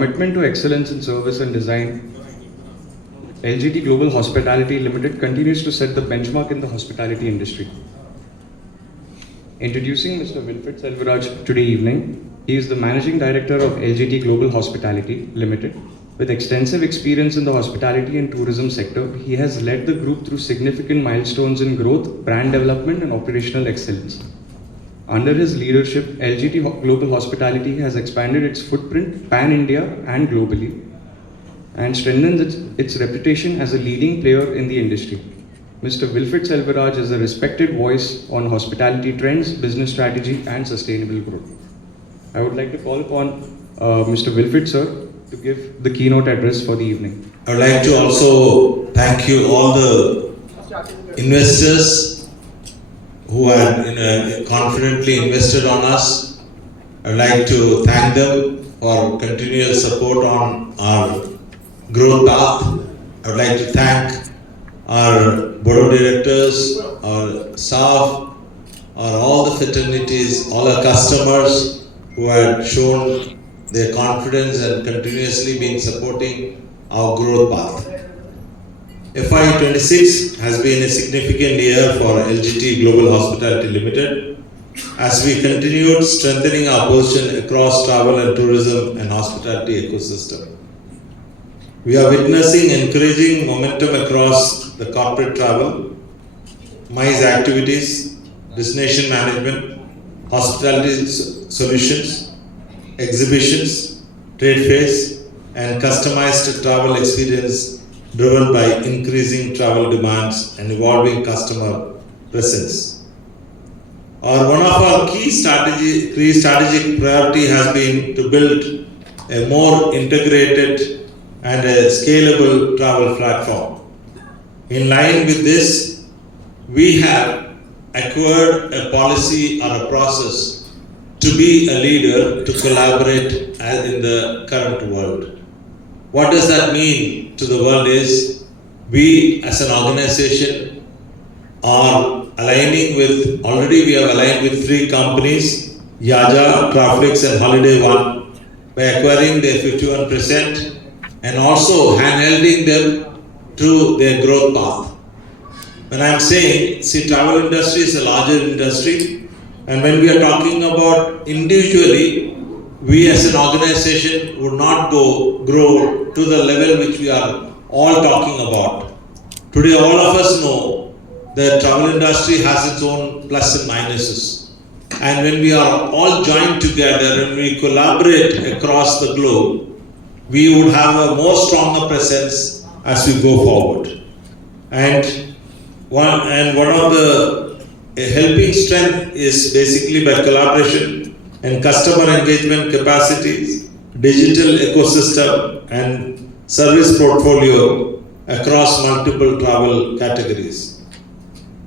commitment to excellence in service and design, LGT Global Hospitality Limited continues to set the benchmark in the hospitality industry. Introducing Mr. Wilfred Selvaraj today evening, he is the Managing Director of LGT Global Hospitality Limited. With extensive experience in the hospitality and tourism sector, he has led the group through significant milestones in growth, brand development, and operational excellence. Under his leadership, LGT Global Hospitality has expanded its footprint pan-India and globally and strengthened its reputation as a leading player in the industry. Mr. Wilfred Selvaraj is a respected voice on hospitality trends, business strategy, and sustainable growth. I would like to call upon Mr. Wilfred, sir, to give the keynote address for the evening. I would like to also thank you all the investors who have confidently invested on us. I would like to thank them for continual support on our growth path. I would like to thank our board of directors, our staff, all the fraternities, all our customers who have shown their confidence and continuously been supporting our growth path. FY26 has been a significant year for LGT Global Hospitality Limited as we continued strengthening our position across travel and tourism and hospitality ecosystem. We are witnessing encouraging momentum across the corporate travel, MICE activities, destination management, hospitality solutions, exhibitions, trade fairs, and customized travel experience driven by increasing travel demands and evolving customer presence. One of our key strategic priority has been to build a more integrated and a scalable travel platform. In line with this, we have acquired a policy or a process to be a leader to collaborate in the current world. What does that mean to the world is we as an organization are aligning with, already we have aligned with 3 companies, Yaja, Traflix and Holiday One, by acquiring their 51% and also handholding them to their growth path. When I am saying, see, travel industry is a larger industry, and when we are talking about individually, we as an organization would not grow to the level which we are all talking about. Today, all of us know that travel industry has its own plus and minuses. And when we are all joined together and we collaborate across the globe, we would have a more stronger presence as we go forward. And one of the helping strength is basically by collaboration and customer engagement capacities, digital ecosystem and service portfolio across multiple travel categories.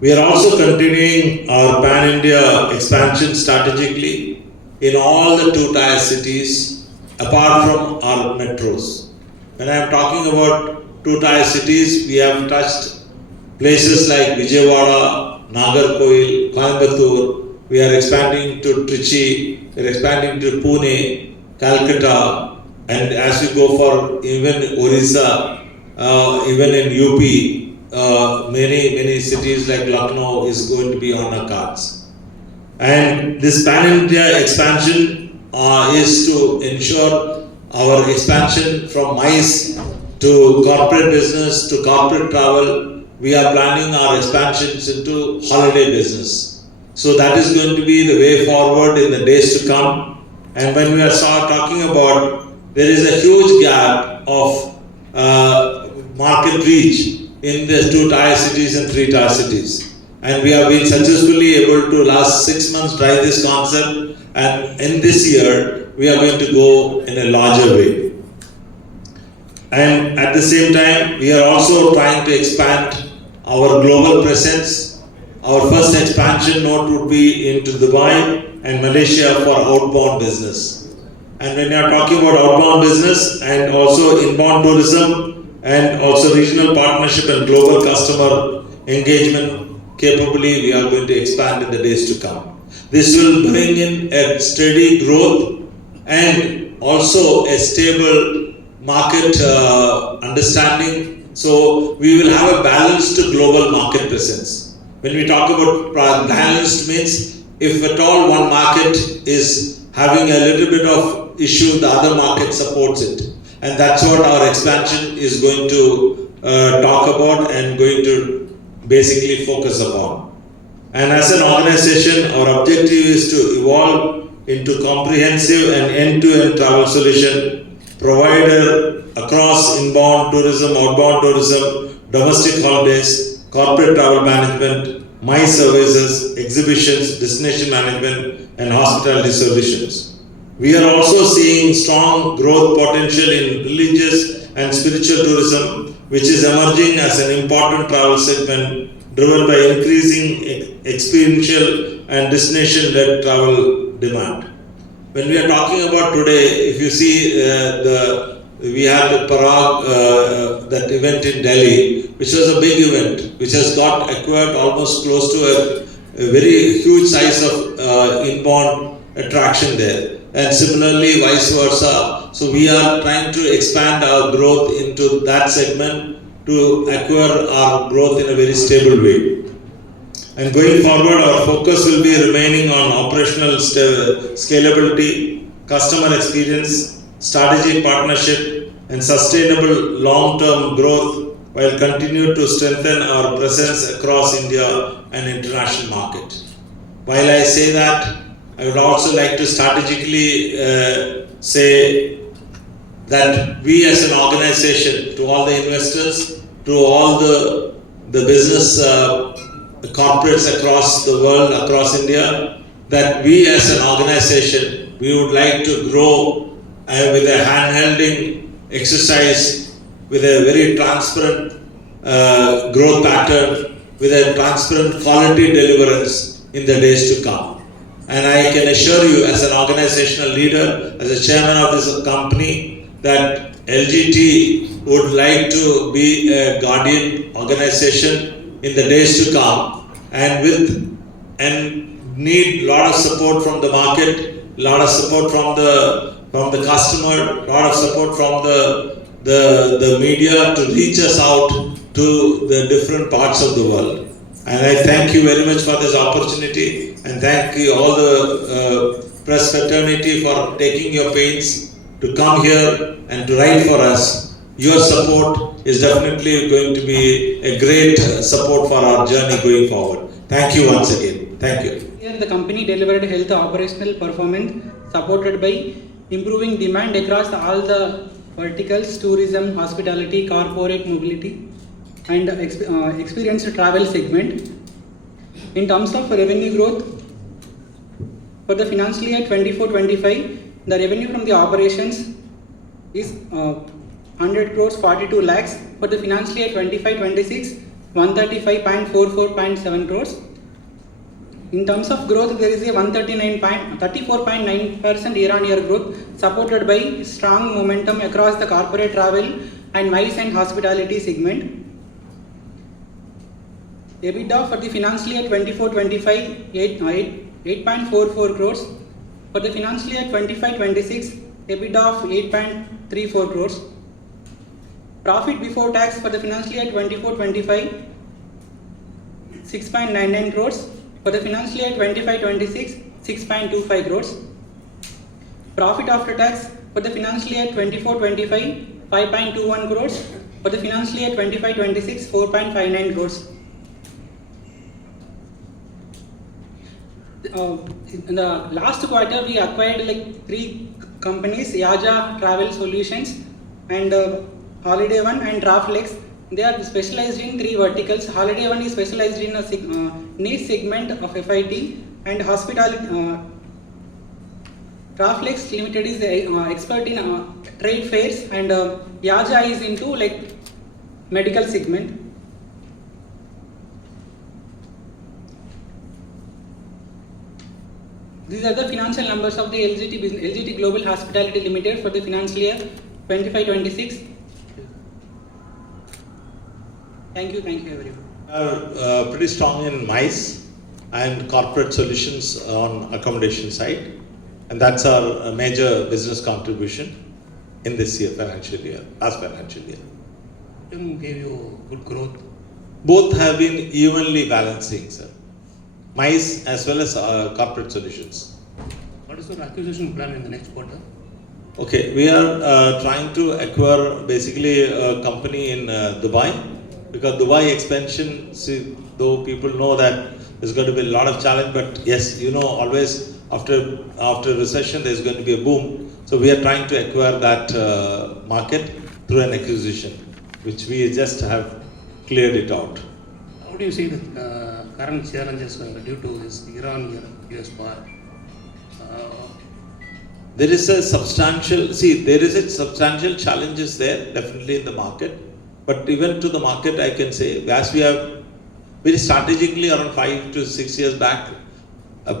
We are also continuing our pan-India expansion strategically in all the 2-tier cities apart from our metros. When I am talking about 2-tier cities, we have touched places like Vijayawada, Nagarkoil, Coimbatore. We are expanding to Trichy, we are expanding to Pune, Calcutta, and as we go for even Orissa, even in UP, many cities like Lucknow is going to be on our cards. And this pan-India expansion is to ensure our expansion from MICE to corporate business to corporate travel. We are planning our expansions into holiday business. So that is going to be the way forward in the days to come. And when we are talking about, there is a huge gap of market reach in the 2-tier cities and 3-tier cities. And we have been successfully able to last 6 months drive this concept, and in this year we are going to go in a larger way. And at the same time, we are also trying to expand our global presence. Our first expansion node would be into Dubai and Malaysia for outbound business. And when you are talking about outbound business and also inbound tourism and also regional partnership and global customer engagement capability, we are going to expand in the days to come. This will bring in a steady growth and also a stable market understanding. So we will have a balanced global market presence. When we talk about balanced means if at all one market is having a little bit of issue, the other market supports it. And that's what our expansion is going to talk about and going to basically focus upon. And as an organization, our objective is to evolve into comprehensive and end-to-end travel solution provider across inbound tourism, outbound tourism, domestic holidays, corporate travel management, my services, exhibitions, destination management, and hospitality solutions. We are also seeing strong growth potential in religious and spiritual tourism, which is emerging as an important travel segment driven by increasing experiential and destination-led travel demand. When we are talking about today, if you see we had the Parag, that event in Delhi, which was a big event, which has got acquired almost close to a very huge size of inbound attraction there. And similarly, vice versa. So we are trying to expand our growth into that segment to acquire our growth in a very stable way. And going forward, our focus will be remaining on operational scalability, customer experience, strategic partnership, and sustainable long-term growth while continue to strengthen our presence across India and international market. While I say that, I would also like to strategically say that we as an organization, to all the investors, to all the business corporates across the world, across India, that we as an organization, we would like to grow with a hand-holding exercise, with a very transparent growth pattern, with a transparent quality deliverance in the days to come. And I can assure you as an organizational leader, as a chairman of this company, that LGT would like to be a guardian organization in the days to come, and need a lot of support from the market, a lot of support from the customer, a lot of support from the media to reach us out to the different parts of the world. And I thank you very much for this opportunity, and thank you all the press fraternity for taking your pains to come here and to write for us. Your support is definitely going to be a great support for our journey going forward. Thank you once again. Thank you. Here the company delivered health operational performance supported by improving demand across all the verticals: tourism, hospitality, corporate mobility, and experiential travel segment. In terms of revenue growth, for the financial year 24-25, the revenue from the operations is 100 crores 42 lakhs. For the financial year 25-26, 135.44.7 crores. In terms of growth, there is a 34.9% year-on-year growth, supported by strong momentum across the corporate travel and MICE and hospitality segment. EBITDA for the financial year 24-25, 8.44 crores. For the financial year 25-26, EBITDA of 8.34 crores. Profit before tax for the financial year 24-25, 6.99 crores. For the financial year 25-26, 6.25 crores. Profit after tax for the financial year 24-25, 5.21 crores. For the financial year 25-26, 4.59 crores. In the last quarter, we acquired like 3 companies: Yaja Travel Solutions and Holiday One and Traflex. They are specialized in 3 verticals. Holiday One is specialized in a niche segment of FIT, and hospitality. Traflex Limited is expert in trade fairs, and Yaja is into like medical segment. These are the financial numbers of the LGT Global Hospitality Limited for the financial year 25-26. Thank you everyone. We are pretty strong in MICE and corporate solutions on accommodation side. And that's our major business contribution in this year, financial year, last financial year. Gave you good growth. Both have been evenly balancing, sir. MICE as well as corporate solutions. What is your acquisition plan in the next quarter? Okay, we are trying to acquire basically a company in Dubai, because Dubai expansion, see, though people know that there's going to be a lot of challenge, but yes, you know, always after recession there's going to be a boom. So we are trying to acquire that market through an acquisition, which we just have cleared it out. How do you see the current challenges due to this Iran-US war? There is a substantial challenges there, definitely in the market. But even to the market, I can say, as we have very strategically around 5 to 6 years back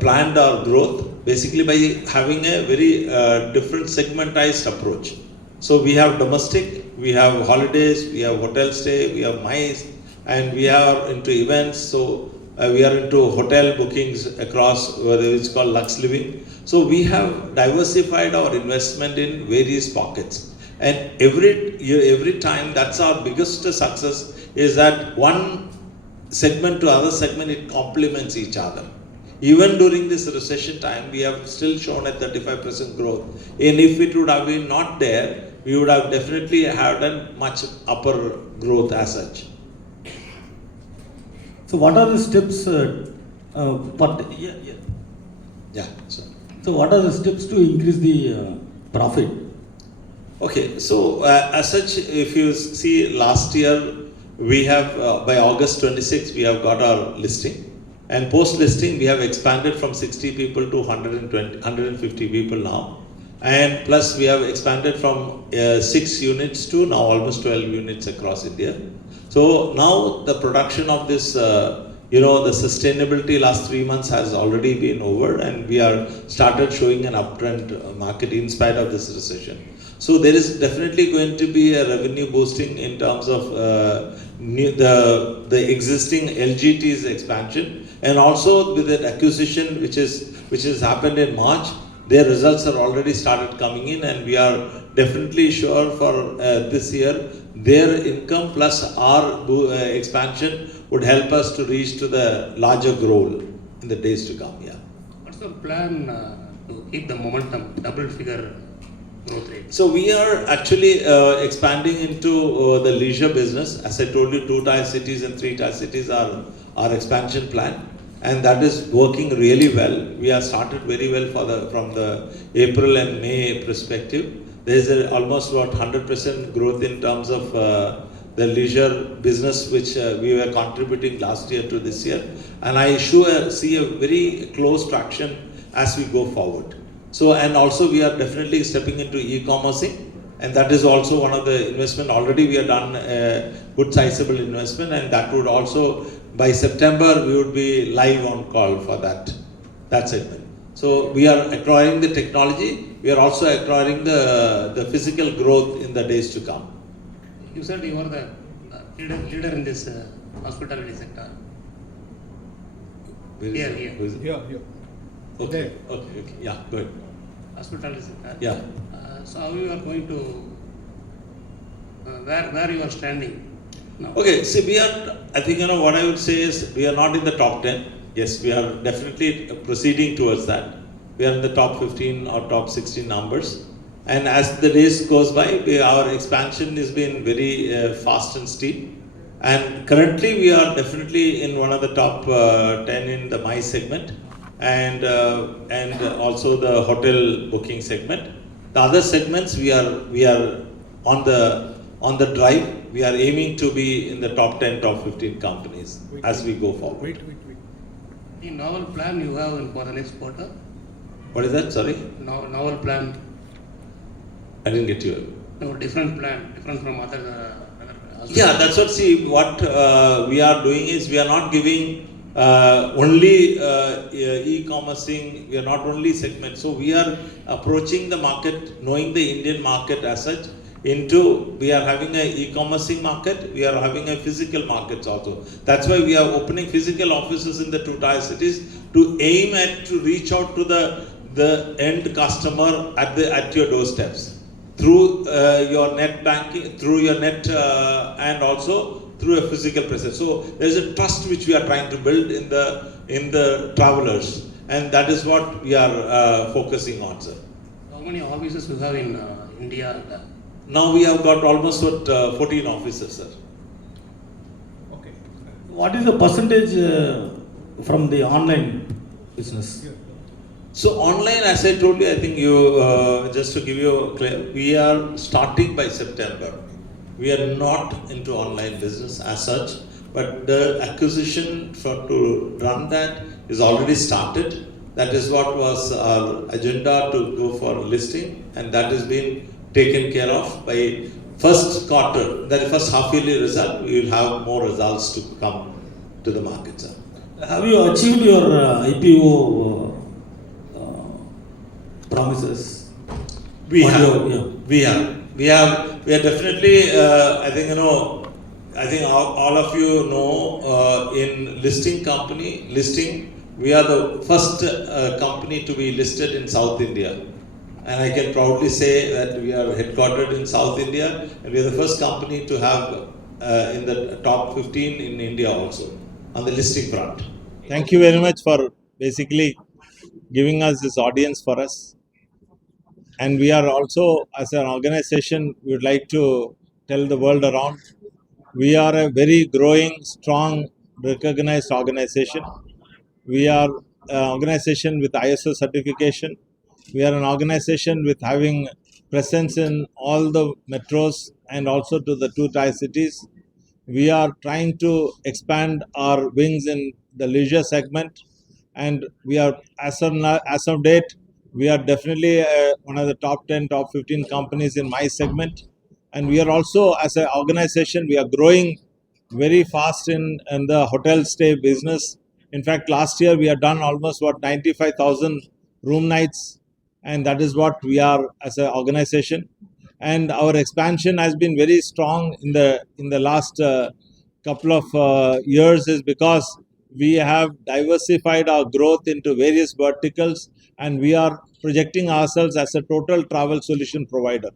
planned our growth, basically by having a very different segmentized approach. So we have domestic, we have holidays, we have hotel stay, we have MICE, and we are into events. So we are into hotel bookings across, whether it's called Lux Living. So we have diversified our investment in various pockets. And every year, every time, that's our biggest success, is that one segment to other segment, it complements each other. Even during this recession time, we have still shown a 35% growth. And if it would have been not there, we would have definitely had a much upper growth as such. So what are the steps? Yeah. So what are the steps to increase the profit? Okay, so as such, if you see last year, we have by August 26, we have got our listing. And post listing, we have expanded from 60 people to 150 people now. And plus we have expanded from 6 units to now almost 12 units across India. So now the production of this, the sustainability last 3 months has already been over, and we are started showing an uptrend market in spite of this recession. So there is definitely going to be a revenue boosting in terms of the existing LGT's expansion, and also with the acquisition which has happened in March. Their results are already started coming in, and we are definitely sure for this year their income plus our expansion would help us to reach to the larger goal in the days to come. Yeah. What's your plan to keep the momentum, double figure growth rate? So we are actually expanding into the leisure business. As I told you, 2 tier cities and 3 tier cities are our expansion plan. And that is working really well. We have started very well from the April and May perspective. There is almost about 100% growth in terms of the leisure business, which we were contributing last year to this year. And I see a very close traction as we go forward. So, and also we are definitely stepping into e-commercing, and that is also one of the investment. Already we have done a good sizable investment, and that would also, by September, we would be live on call for that segment. So we are acquiring the technology, we are also acquiring the physical growth in the days to come. You said you are the leader in this hospitality sector. Here. Okay. Yeah, good. Hospitality sector. Yeah. So how you are going to, where you are standing now? Okay, see, I think, what I would say is, we are not in the top 10. Yes, we are definitely proceeding towards that. We are in the top 15 or top 16 numbers. And as the days goes by, our expansion has been very fast and steep. And currently we are definitely in one of the top 10 in the MICE segment, and also the hotel booking segment. The other segments we are on the drive. We are aiming to be in the top 10, top 15 companies as we go forward. Wait. The novel plan you have for the next quarter? What is that? Sorry? Novel plan. I didn't get you. No, different plan, different from other. Yeah, that's what. See, what we are doing is, we are not giving only e-commercing. We are not only segment. So we are approaching the market, knowing the Indian market as such. We are having a e-commercing market. We are having a physical markets also. That's why we are opening physical offices in the 2 tier cities to aim at to reach out to the the end customer at your doorsteps through your net banking, through your net, and also through a physical presence. So there is a trust which we are trying to build in the travelers, and that is what we are focusing on, sir. How many offices you have in India? Now we have got almost 14 offices, sir. What is the percentage from the online business? So online, as I told you, I think you, just to give you clear, we are starting by September. We are not into online business as such, but the acquisition to run that is already started. That is what was our agenda to go for listing, and that has been taken care of by first quarter, that first half yearly result. We will have more results to come to the market, sir. Have you achieved your IPO promises? We Or have, your- yeah. we are definitely. I think I think all of you know, in listing, we are the first company to be listed in South India, and I can proudly say that we are headquartered in South India, and we are the first company to have in the top 15 in India also on the listing front. Thank you very much for basically giving us this audience for us. And we are also, as an organization, we would like to tell the world around, we are a very growing, strong, recognized organization. We are an organization with ISO certification. We are an organization with having presence in all the metros and also to the 2 tier cities. We are trying to expand our wings in the leisure segment, and we are, as of date, we are definitely one of the top 10, top 15 companies in my segment. And we are also, as an organization, we are growing very fast in the hotel stay business. In fact, last year we have done almost 95,000 room nights, and that is what we are as an organization. And our expansion has been very strong in the last couple of years, is because we have diversified our growth into various verticals, and we are projecting ourselves as a total travel solution provider.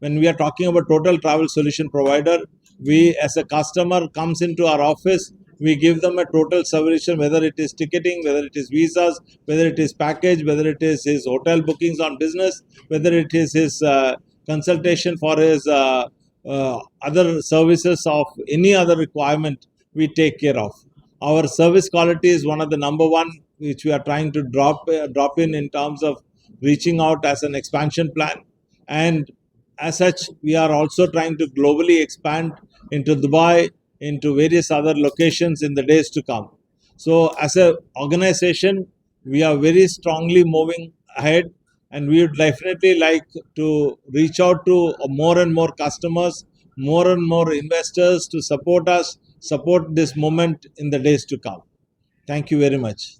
When we are talking about total travel solution provider, we, as a customer comes into our office, we give them a total solution, whether it is ticketing, whether it is visas, whether it is package, whether it is his hotel bookings on business, whether it is his consultation for his other services of any other requirement, we take care of. Our service quality is one of the number one which we are trying to drop in terms of reaching out as an expansion plan. And as such, we are also trying to globally expand into Dubai, into various other locations in the days to come. So as an organization, we are very strongly moving ahead, and we would definitely like to reach out to more and more customers, more and more investors to support us, support this moment in the days to come. Thank you very much.